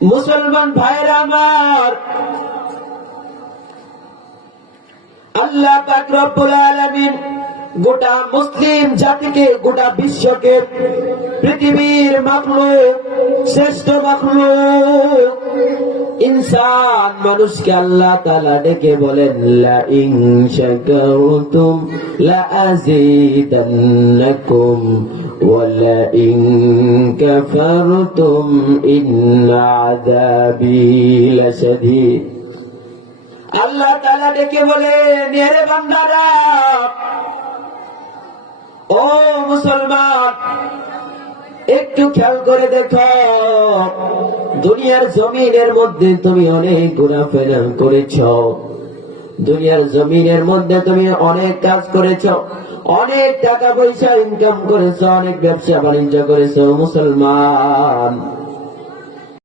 মুসলমান ভাইরা আমার, আল্লাহ পাক রব্বুল আলামিন গোটা মুসলিম জাতিকে, গোটা বিশ্বকে, পৃথিবীর মাখলুক, শ্রেষ্ঠ মাখলুক ইনসান মানুষকে আল্লাহ তাআলা ডেকে বলেন, লা ইন শাকারতুম লা আযীদান্নাকুম ওয়া লা ইন কাফারতুম ইন্না আযাবী লাশাদীদ। আল্লাহ তাআলা ডেকে বলেন, হে বান্দারা, ও মুসলমান, একটু খেয়াল করে দেখো, দুনিয়ার জমিনের মধ্যে তুমি অনেক ঘোরাফেরা করেছ, দুনিয়ার জমিনের মধ্যে তুমি অনেক কাজ করেছ, অনেক টাকা পয়সা ইনকাম করেছ, অনেক ব্যবসা বাণিজ্য করেছ। মুসলমান,